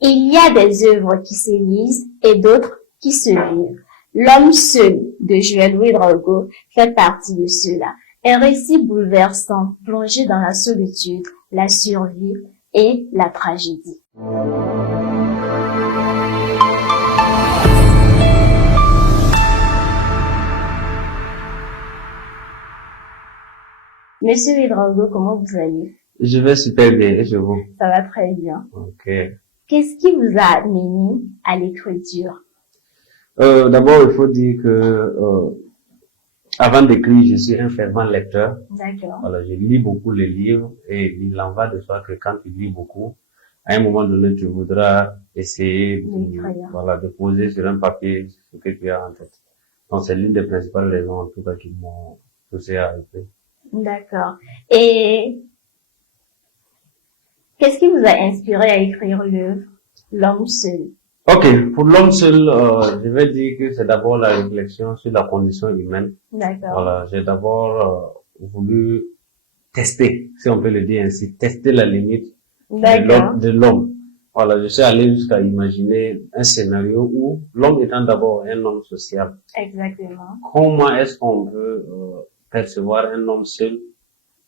Il y a des œuvres qui se lisent et d'autres qui se vivent. L'homme seul de Joël Ouédraogo fait partie de ceux-là. Un récit bouleversant, plongé dans la solitude, la survie et la tragédie. Monsieur Ouédraogo, comment vous allez? Je vais super bien, et je vous? Ça va très bien. Ok. Qu'est-ce qui vous a amené à l'écriture? D'abord, il faut dire que avant d'écrire, je suis un fervent lecteur. D'accord. Voilà, je lis beaucoup les livres et il en va de soi que quand tu lis beaucoup, à un moment donné, tu voudras essayer de poser sur un papier ce que tu as en tête. Donc, c'est l'une des principales raisons, en tout cas, qui m'ont poussé à écrire. D'accord. Et qu'est-ce qui vous a inspiré à écrire l'œuvre L'homme seul? Ok, pour l'homme seul, je vais dire que c'est d'abord la réflexion sur la condition humaine. D'accord. Voilà, j'ai d'abord voulu tester, si on peut le dire ainsi, tester la limite de l'homme. Voilà, je suis allé jusqu'à imaginer un scénario où l'homme étant d'abord un homme social. Exactement. Comment est-ce qu'on peut percevoir un homme seul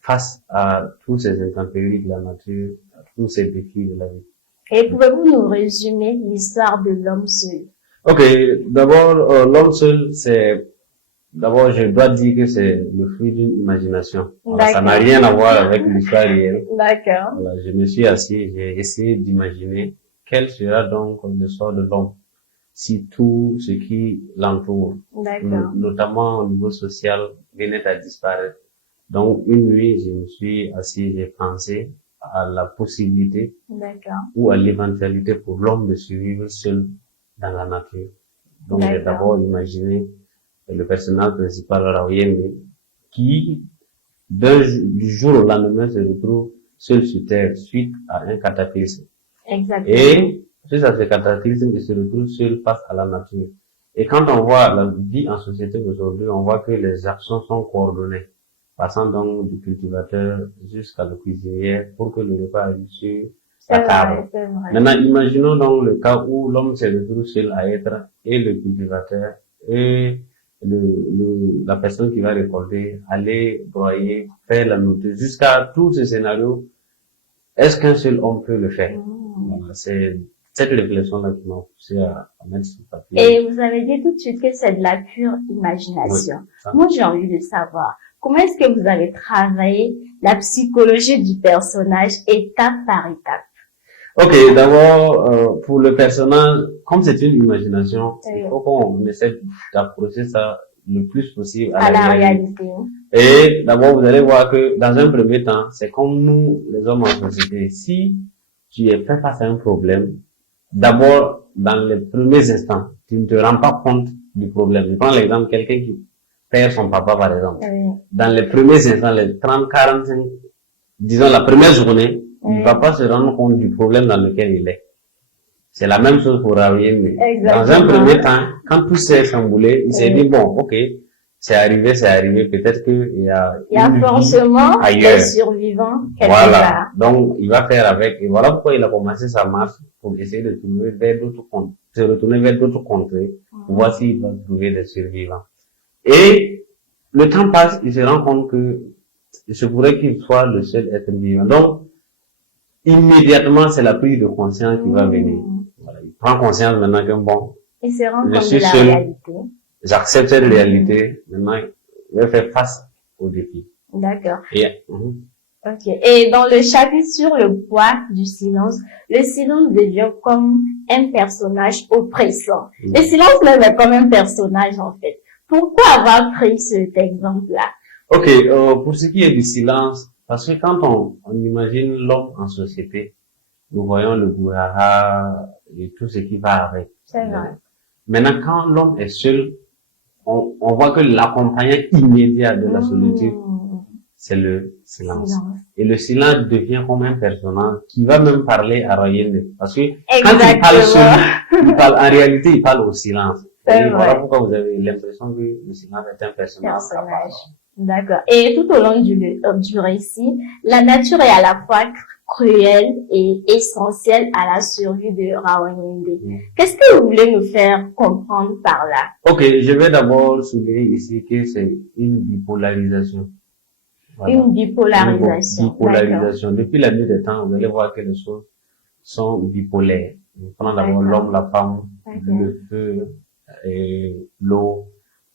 face à tous ces intempéries de la nature, à tous ces défis de la vie? Et pouvez-vous nous résumer l'histoire de l'homme seul? Ok, d'abord, l'homme seul, d'abord, je dois dire que c'est le fruit d'une imagination. Voilà, ça n'a rien à voir avec l'histoire réelle. D'accord. Voilà, je me suis assis, j'ai essayé d'imaginer quel sera donc le sort de l'homme si tout ce qui l'entoure, notamment au niveau social, venait à disparaître. Donc, une nuit, je me suis assis, j'ai pensé à la possibilité ou à l'éventualité pour l'homme de survivre seul dans la nature. Donc, j'ai d'abord imaginé le personnage principal, Raoyende, qui, du jour au lendemain, se retrouve seul sur Terre suite à un cataclysme. Exactement. Et, suite à ce cataclysme, il se retrouve seul face à la nature. Et quand on voit la vie en société aujourd'hui, on voit que les actions sont coordonnées, passant donc du cultivateur jusqu'à le cuisinier pour que le repas arrive sur la table. Maintenant, imaginons donc le cas où l'homme se retrouve seul à être et le cultivateur et la personne qui va récolter, aller broyer, faire la nourriture, jusqu'à tous ces scénarios. Est-ce qu'un seul homme peut le faire? Voilà, c'est cette réflexion-là qui m'a poussé à mettre sur papier. Et vous avez dit tout de suite que c'est de la pure imagination. Oui, moi, j'ai envie de savoir, comment est-ce que vous avez travaillé la psychologie du personnage étape par étape? Ok, d'abord, pour le personnage, comme c'est une imagination, il faut qu'on essaie d'approcher ça le plus possible à la réalité. Et d'abord, vous allez voir que dans un premier temps, c'est comme nous, les hommes en société. Si tu es fait face à un problème, d'abord, dans les premiers instants, tu ne te rends pas compte du problème. Je prends l'exemple, quelqu'un qui perd son papa, par exemple. Dans les premiers instants, les 30, 45, disons la première journée, il ne va pas se rendre compte du problème dans lequel il est. C'est la même chose pour Raouyé. Dans un premier temps, quand tout s'est chamboulé, il s'est dit, bon, ok, c'est arrivé, peut-être qu'il y a forcément des survivants quelque part. Donc, il va faire avec, et voilà pourquoi il a commencé sa marche pour essayer de trouver vers d'autres contrées, se retourner vers d'autres contrées, pour voir s'il va trouver des survivants. Et le temps passe, il se rend compte que il se pourrait qu'il soit le seul être vivant. Donc, immédiatement, c'est la prise de conscience qui va venir. Voilà, il prend conscience maintenant que bon, je suis seul, j'accepte cette réalité, maintenant, je vais faire face au défi. D'accord. Ok. Et dans le chapitre sur le poids du silence, le silence devient comme un personnage oppressant. Le silence même est comme un personnage, en fait. Pourquoi avoir pris cet exemple-là? Ok, pour ce qui est du silence, parce que quand on imagine l'homme en société, nous voyons le brouhaha et tout ce qui va avec. C'est vrai. Maintenant, quand l'homme est seul, on voit que l'accompagnant immédiat de la solitude, c'est le silence. Et le silence devient comme un personnage qui va même parler à Royende. Parce que quand il parle seul, en réalité, il parle au silence. Et voilà pourquoi vous avez l'impression que le silence est un personnage. D'accord. Et tout au long du récit, la nature est à la fois cruel et essentiel à la survie de Rawanyende. Qu'est-ce que vous voulez nous faire comprendre par là? Ok, je vais d'abord souligner ici que c'est une bipolarisation. Voilà. Une bipolarisation. Bipolarisation. Depuis la nuit des temps, vous allez voir que les choses sont bipolaires. Nous prenons d'abord l'homme, la femme, le feu et l'eau.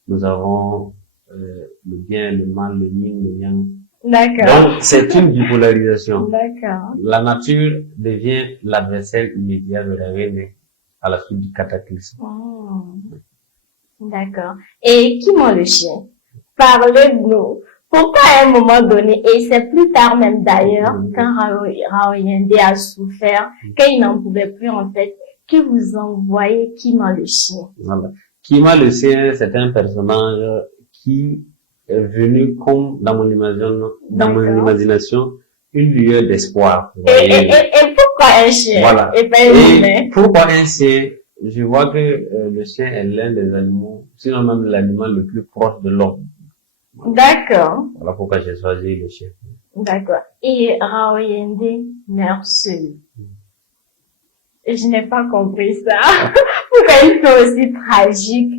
Nous avons le bien, le mal, le yin, le yang. D'accord. Donc, c'est une bipolarisation. D'accord. La nature devient l'adversaire immédiat de la reine à la suite du cataclysme. Oh. D'accord. Et qui ment le chien? Parlez-nous. Pourquoi à un moment donné, et c'est plus tard même d'ailleurs, quand Rawanyende a souffert, qu'il n'en pouvait plus en fait, que vous envoyez Kima le chien? Voilà. Kima le chien, c'est un personnage qui est venu comme dans mon imagination, une lueur d'espoir. Et pourquoi un chien? Voilà. Et pas un humain? Pourquoi un chien? Je vois que le chien est l'un des animaux, sinon même l'animal le plus proche de l'homme. D'accord. Voilà pourquoi j'ai choisi le chien. D'accord. Et Rawanyende meurt seul. Je n'ai pas compris ça. Pourquoi il fait aussi tragique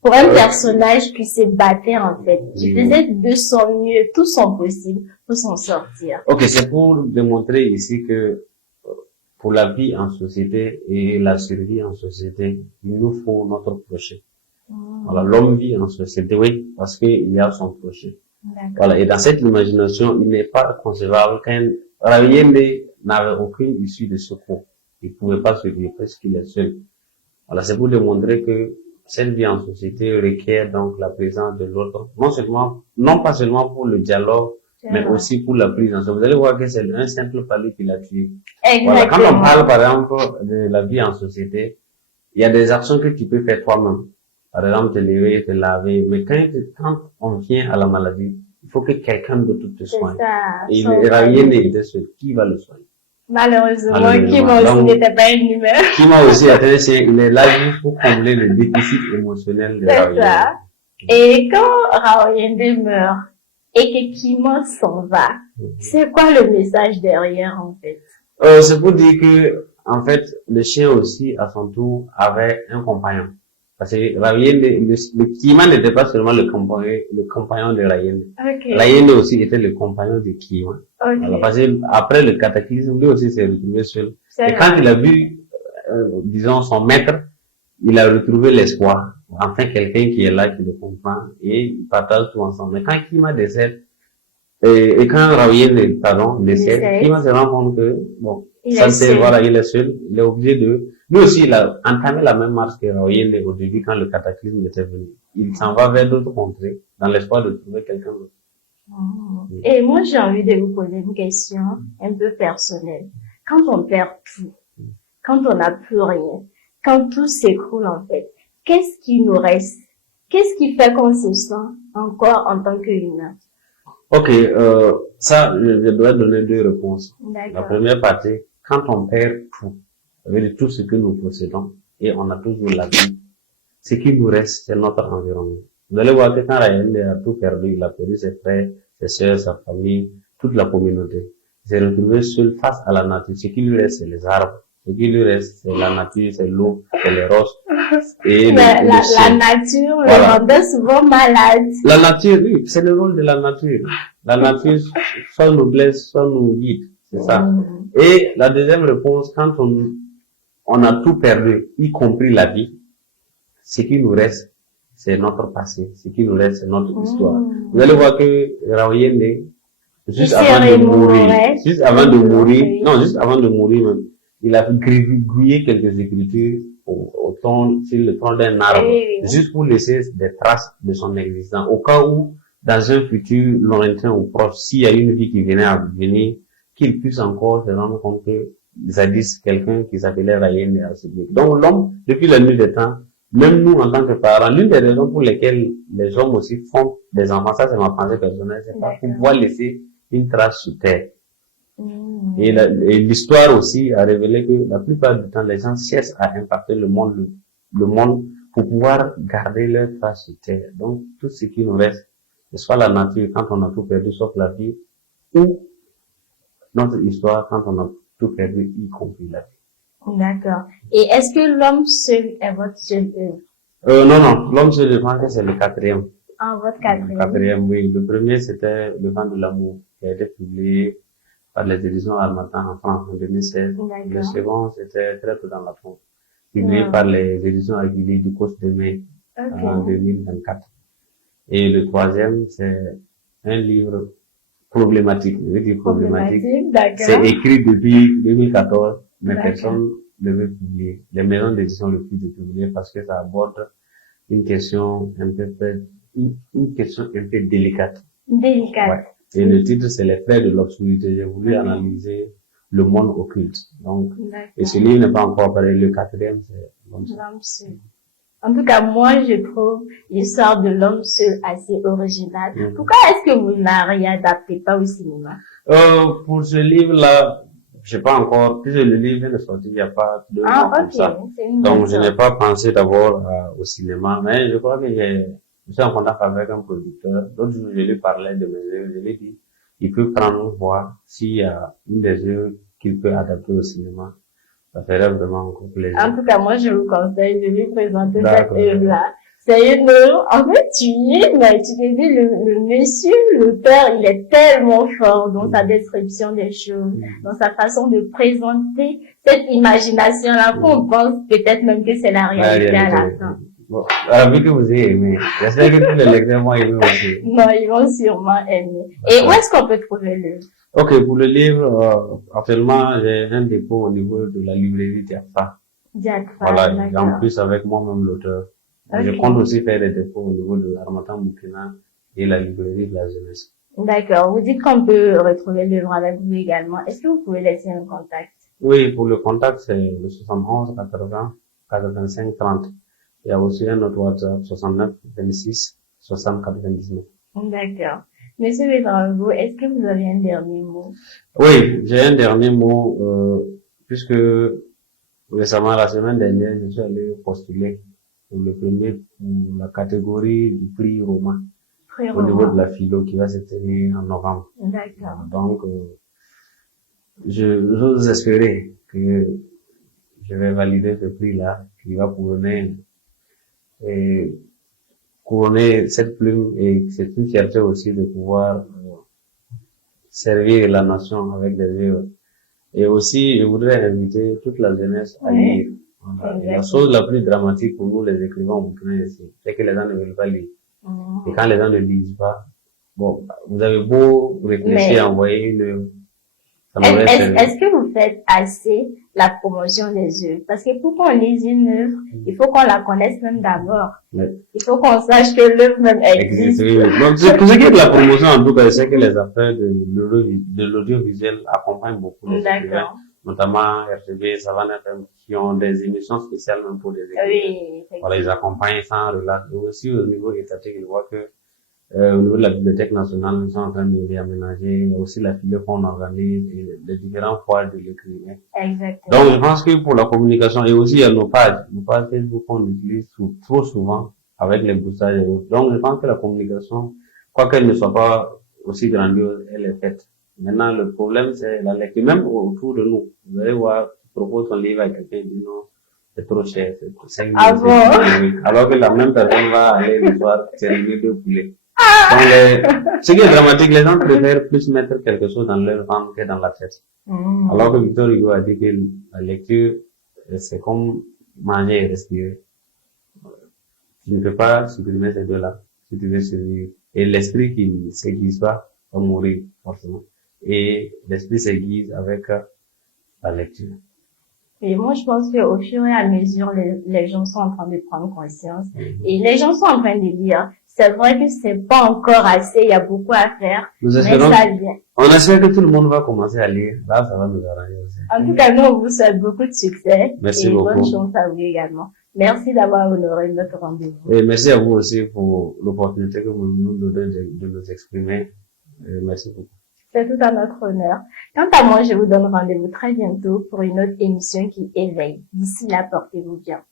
pour un personnage qui se battait en fait, qui faisait de son mieux, tout son possible pour s'en sortir. Ok, c'est pour démontrer ici que pour la vie en société et la survie en société, il nous faut notre prochain. Voilà, l'homme vit en société, oui, parce qu'il y a son prochain. Voilà, et dans cette imagination, il n'est pas concevable qu'un Rawanyende n'avait aucune issue de secours. Il ne pouvait pas se dire parce qu'il est seul. Voilà, c'est pour démontrer que cette vie en société requiert donc la présence de l'autre, non pas seulement pour le dialogue, mais aussi pour la prise en charge. Vous allez voir que c'est un simple palier qui l'a tué. Voilà, quand on parle par exemple de la vie en société, il y a des actions que tu peux faire toi-même. Par exemple, te lever, te laver. Mais quand on vient à la maladie, il faut que quelqu'un d'autre te soigne. Et Rawanyende était seul. Qui va le soigner? Malheureusement, Kima aussi n'était pas un humain. Kima aussi est un chien. Il est là juste pour combler le déficit émotionnel de Rawanyende. C'est ça. Et quand Rawanyende meurt et que Kima s'en va, c'est quoi le message derrière en fait? C'est pour dire que, en fait, le chien aussi, à son tour, avait un compagnon. Parce que Rawanyende, le Kima n'était pas seulement le compagnon de Rawanyende. Okay. Rawanyende aussi était le compagnon de Kima. Okay. Voilà, parce que après le cataclysme, lui aussi s'est retrouvé seul. Et quand il a vu, disons, son maître, il a retrouvé l'espoir. Enfin, quelqu'un qui est là, qui le comprend, et ils partagent tout ensemble. Mais quand Kima décède, et quand Rawanyende, décède, Kima se rend compte que, bon, ça ne sert, voilà, il est seul, il est obligé de, lui aussi, il a entamé la même marche que Rawanyende au début quand le cataclysme était venu. Il s'en va vers d'autres contrées, dans l'espoir de trouver quelqu'un d'autre. Et moi, j'ai envie de vous poser une question un peu personnelle. Quand on perd tout, quand on n'a plus rien, quand tout s'écroule en fait, qu'est-ce qui nous reste? Qu'est-ce qui fait qu'on se sent encore en tant qu'humain? Ok, ça, je dois donner deux réponses. La première partie, quand on perd tout, avec tout ce que nous possédons, et on a toujours la vie, ce qui nous reste, c'est notre environnement. Vous allez voir que quand Rawanyende a tout perdu, il a perdu ses frères, ses sœurs, sa famille, toute la communauté. Il s'est retrouvé seul face à la nature. Ce qui lui reste, c'est les arbres. Ce qui lui reste, c'est la nature, c'est l'eau, c'est les roches. Et la nature, voilà. Le rendait souvent malade. La nature, oui, c'est le rôle de la nature. La nature, soit nous blesse, soit nous guide. C'est ça. Et la deuxième réponse, quand on a tout perdu, y compris la vie, ce qui nous reste, c'est notre passé. Ce qui nous reste, c'est notre histoire. Vous allez voir que Rawanyende, juste avant de mourir même, il a grouillé quelques écritures sur le tronc d'un arbre, juste pour laisser des traces de son existence. Au cas où, dans un futur lointain ou proche, s'il y a une vie qui venait à venir, qu'il puisse encore se rendre compte que jadis quelqu'un qui s'appelait Rawanyende a subi. Donc l'homme, depuis la nuit des temps, même nous en tant que parents, l'une des raisons pour lesquelles les hommes aussi font des enfants, ça c'est ma pensée personnelle, c'est pour pouvoir laisser une trace sur terre. Et l'histoire aussi a révélé que la plupart du temps, les gens cherchent à impacter le monde pour pouvoir garder leur trace sur terre. Donc, tout ce qui nous reste, c'est soit la nature quand on a tout perdu, sauf la vie, ou notre histoire quand on a tout perdu, y compris la vie. D'accord. Et est-ce que l'homme seul est votre seule œuvre? Non, l'homme seul, je pense que c'est le quatrième. Ah, votre quatrième. Quatrième, oui. Le premier, c'était Le vent de l'amour, qui a été publié par les éditions Harmattan en France en 2016. Le second, c'était Très tôt dans la tombe, publié par les éditions Aguilé du Cos de mai en 2024. Et le troisième, c'est un livre problématique. Je veux dire problématique. C'est écrit depuis 2014, mais personne ne veut publier. Les maisons d'édition le plus de publier parce que ça aborde une question un peu délicate. Délicate. Et le titre, c'est Les frères de l'obscurité. J'ai voulu analyser le monde occulte. Donc, et ce livre n'est pas encore pareil. Le quatrième, c'est L'homme seul. En tout cas, moi, je trouve l'histoire de L'homme seul assez originale. Pourquoi est-ce que vous ne la réadaptez pas au cinéma? Pour ce livre-là, je sais pas encore, puisque le livre vient de sortir il n'y a pas 2 ans comme ça. Donc, je n'ai pas pensé d'abord au cinéma, mais je crois que je suis en contact avec un producteur. L'autre jour, je lui parlais de mes œuvres. Je lui ai dit, il peut prendre, voir s'il y a une des œuvres qu'il peut adapter au cinéma. Ça ferait vraiment encore plaisir. En tout cas, moi, je vous conseille de lui présenter cette œuvre-là. C'est une œuvre, en fait, tu t'es dit, le monsieur, l'auteur, il est tellement fort dans sa description des choses, dans sa façon de présenter cette imagination-là, qu'on pense peut-être même que c'est la réalité à la fin. Bon, vu que vous avez aimé, j'espère que tous les lecteurs vont aimer aussi. Non, ils vont sûrement aimer. Et où est-ce qu'on peut trouver l'œuvre? Ok, pour le livre, actuellement, j'ai un dépôt au niveau de la librairie Diakfa. Voilà, en plus avec moi-même l'auteur. Je compte aussi faire des dépôts au niveau de Harmattan Burkina et la librairie de la jeunesse. D'accord. Vous dites qu'on peut retrouver l'œuvre avec vous également. Est-ce que vous pouvez laisser un contact? Oui, pour le contact, c'est le 71 80 85 30. Il y a aussi un autre WhatsApp, 69 26 60 99. D'accord. Monsieur Ouédraogo, est-ce que vous avez un dernier mot? Oui, j'ai un dernier mot, puisque récemment, la semaine dernière, je suis allé postuler pour le premier, pour la catégorie du prix roman. Au niveau de la philo qui va se tenir en novembre. D'accord. Donc, j'ose espérer que je vais valider ce prix-là, qui va couronner cette plume, et c'est une fierté aussi de pouvoir servir la nation avec des œuvres. Et aussi, je voudrais inviter toute la jeunesse à lire. La chose la plus dramatique pour nous, les écrivains burkinabés, c'est que les gens ne veulent pas lire. Et quand les gens ne lisent pas, bon, vous avez beau réfléchir, envoyer une œuvre. Est-ce que vous faites assez la promotion des œuvres? Parce que pour qu'on lise une œuvre, il faut qu'on la connaisse même d'abord. Il faut qu'on sache que l'œuvre même existe. Donc, pour ce qui est de la promotion, en tout cas, je sais que les affaires de l'audiovisuel accompagnent beaucoup les écrivains, notamment RTB, Savane FM, qui ont des émissions spéciales même pour les écrivains. Voilà, ils accompagnent sans relâche. Et aussi au niveau étatique, ils voient que au niveau de la Bibliothèque nationale, nous sommes en train de réaménager. Il y a aussi la filière qu'on organise et les différents foires de l'écrivain. Exactement. Donc, je pense que pour la communication, et aussi il y a nos pages Facebook qu'on utilise trop souvent avec les boossages et autres. Donc, je pense que la communication, quoiqu'elle ne soit pas aussi grandiose, elle est faite. Maintenant, le problème, c'est la lecture. Même autour de nous, vous allez voir, tu proposes ton livre à quelqu'un, il dit non, c'est trop cher, c'est trop 5 000. Alors que la même personne va aller le soir servir 2 poulets. Donc, ce qui est dramatique, les gens préfèrent plus mettre quelque chose dans leur ventre que dans la tête. Alors que Victor Hugo a dit que la lecture, c'est comme manger et respirer. Tu ne peux pas supprimer ces deux-là, si tu veux survivre. Et l'esprit qui ne s'aiguise pas va mourir, forcément. Et l'esprit s'aiguise avec la lecture. Et moi, je pense qu'au fur et à mesure, les gens sont en train de prendre conscience. Et les gens sont en train de dire, c'est vrai que c'est pas encore assez, il y a beaucoup à faire, mais ça vient. On espère que tout le monde va commencer à lire. Là, ça va nous arranger aussi. En tout cas, nous, on vous souhaite beaucoup de succès. Merci beaucoup. Et bonne chance à vous également. Merci d'avoir honoré notre rendez-vous. Et merci à vous aussi pour l'opportunité que vous nous donnez de nous exprimer. Et merci beaucoup. C'est tout à notre honneur. Quant à moi, je vous donne rendez-vous très bientôt pour une autre émission qui éveille. D'ici là, portez-vous bien.